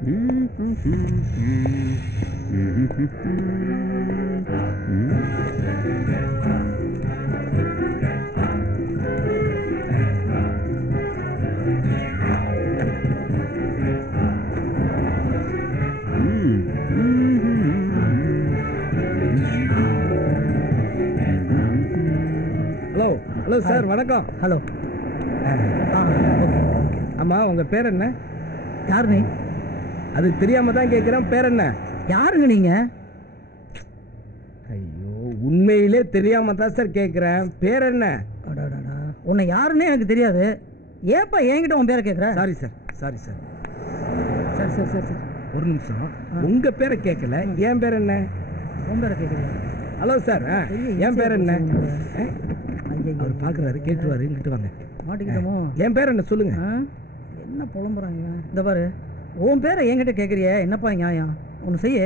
Hello hello sir, வணக்கம். Hello. ஆமாம், உங்கள் பேர் என்ன? யாரு நீ? அது தெரியாம தான் கேட்குறேன். பேர் என்ன? யாருங்க நீங்க? ஐயோ, உண்மையிலே தெரியாம தான் சார் கேட்குறேன். பேர் என்ன? உன்னை யாருன்னே எனக்கு தெரியாது. ஏப்பா என்கிட்ட உன் பேரை கேட்குற? Sorry sir, sorry sir. சரி சரி சரி சரி, ஒரு நிமிஷம். உங்கள் பேரை கேட்கல, என் பேர் என்ன? உன் பேரை கேட்குறேன். ஹலோ சார், என் பேர் என்ன? அவர் பார்க்குறாரு, கேட்டுருவாரு. இங்கிட்டு வாங்க. மாட்டிக்கிட்டோமோ? என் பேர் என்ன சொல்லுங்க. என்ன புலம்புறாங்க? இந்த பாரு, உன் பேரை என்கிட்ட கேட்குறிய, என்னப்பா நியாயம்? ஒன்று செய்ய,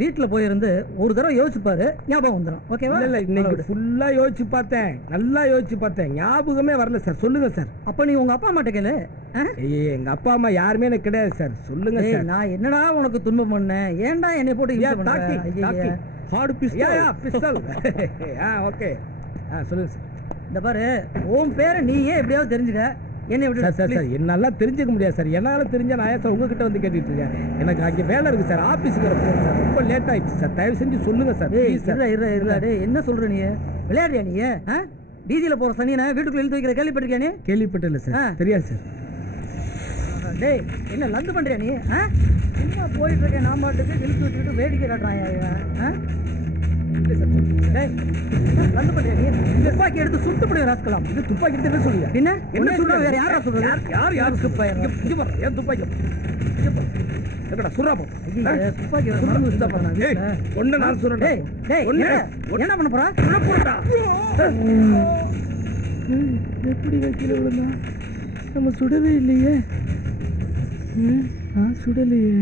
வீட்டில் போயிருந்து ஒரு தடவை யோசிச்சுப்பாரு, ஞாபகம் வந்துடும். ஓகேவா? இல்லை, இன்னைக்கு ஃபுல்லாக யோசிச்சு பார்த்தேன், நல்லா யோசிச்சு பார்த்தேன், ஞாபகமே வரல சார். சொல்லுங்க சார். அப்போ நீ உங்கள் அப்பா அம்மாட்ட கேளு. எங்கள் அப்பா அம்மா யாருமே எனக்கு கிடையாது சார். சொல்லுங்க சார். நான் என்னடா உனக்கு துன்பம் பண்ணேன்? ஏன்டா என்னை போட்டு பிஸ்டல்? ஓகே, சொல்லுங்க சார். இந்த பாரு, உன் பேரை நீயே எப்படியாவது தெரிஞ்சுக்க. என்ன விட்டு சார் சார், என்னால் தெரிஞ்சுக்க முடியாது சார். என்னால் தெரிஞ்சா நான் சார் உங்ககிட்ட வந்து கேட்டுட்டு இருக்கேன். எனக்கு அங்கே வேலை இருக்குது சார், ஆஃபீஸுக்கு போகிறேன் சார். ரொம்ப லேட் ஆகிடுச்சு சார், தயவு செஞ்சு சொல்லுங்க சார். என்ன சொல்ற நீ? விளையாடுறியா நீ? வீதியில் போகிற சனியனை வீட்டுக்குள்ள இழுத்து வைக்கிற கேள்விப்பட்டிருக்கியா நீ? கேள்விப்பட்டில்லை சார், தெரியாது சார். டேய், என்ன லந்து பண்ணுறியா நீ? சும்மா போயிட்டு இருக்கேன், நான் பாட்டுக்கு இழுத்து வச்சுக்கிட்டு வேடிக்கை காட்டுறான். லந்து பண்ணுறியா நீ? துப்பாக்கி எடுத்து சுட்டு போடுங்க ராஸ்கலாம். இது துப்பாக்கி எடுத்து என்ன சொல்லுங்க? என்ன சொல்ற? வேற யாரா சொல்றது? யார் துப்பாக்கி? ஏன் துப்பாக்கி? எங்கடா சுறாப்போ? துப்பாக்கி ஒன்னு நான் சொல்றேன். என்ன பண்ண போறா? எப்படி வைக்கல விழுந்தா? நம்ம சுடவே இல்லையே. சுடலையே.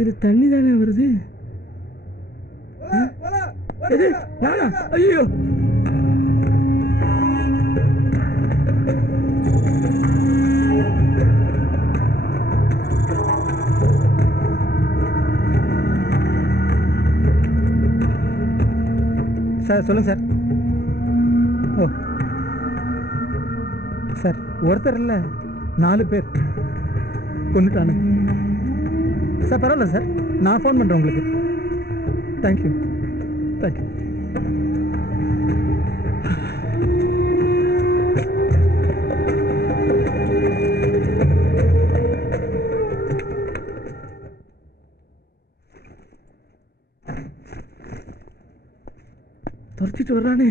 இது தண்ணி தானே வருது. நானா? ஐயோ, சார் சொல்லுங்க சார். ஓ சார், ஒருத்தர் இல்லை 4 பேர் கொண்டுட்டானு சார். பரவாயில்ல சார், நான் ஃபோன் பண்ணுறேன் உங்களுக்கு. Thank you thank you. துரத்திட்டு வர்றானே.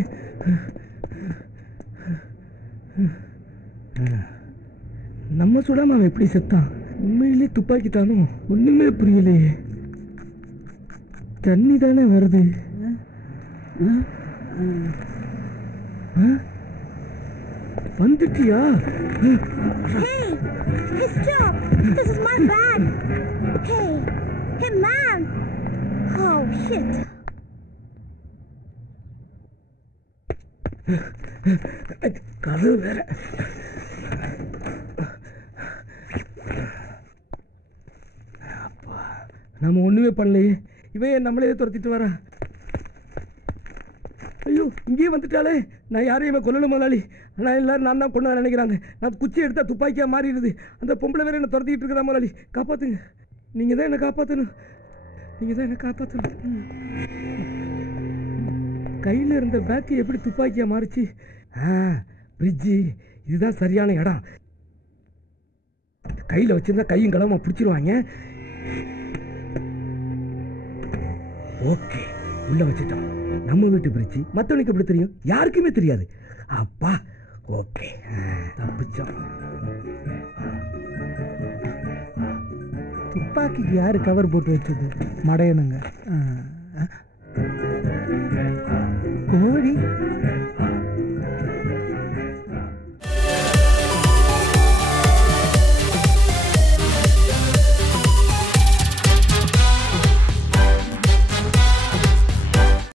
நம்ம சுடாம அவன் எப்படி செத்தான்? உண்மையிலே துப்பாக்கி தானோ? ஒண்ணுமே புரியலையே. தண்ணி தானே வருது. வந்துட்டியா? Hey, stop! This is my bag. Hey, man! Oh shit! கதவு வேற. நம்ம ஒண்ணுமே பண்ணலையே. இவன் நம்மளே துரத்திட்டு வர. ஐயோ, இங்கேயே வந்துட்டாலே. நான் யாரையுமே கொல்லல முதலாளி. ஆனால் எல்லாரும் நான் தான் கொண்டு நினைக்கிறாங்க. நான் குச்சி எடுத்தா துப்பாக்கியா மாறிடுது. அந்த பொம்பளை வேற என்ன துரத்திட்டு இருக்கிற முதலாளி. காப்பாத்துங்க, நீங்க தான் என்ன காப்பாற்றணும். நீங்க தான் என்ன காப்பாற்றணும். கையில் இருந்த பேக்கு எப்படி துப்பாக்கியா மாறிச்சு? பிரிட்ஜு, இதுதான் சரியான இடம். கையில் வச்சிருந்தா கையும் களமா பிடிச்சிருவாங்க. ஓகே, உள்ள வச்சுட்டோம். நம்ம வீட்டு பிரிட்ஜு மற்றவனுக்கு எப்படி தெரியும்? யாருக்குமே தெரியாது. அப்பா, ஓகே, தப்பிச்சோம். துப்பாக்கிக்கு யாரு கவர் போட்டு வச்சது? மடையனுங்க. கோழி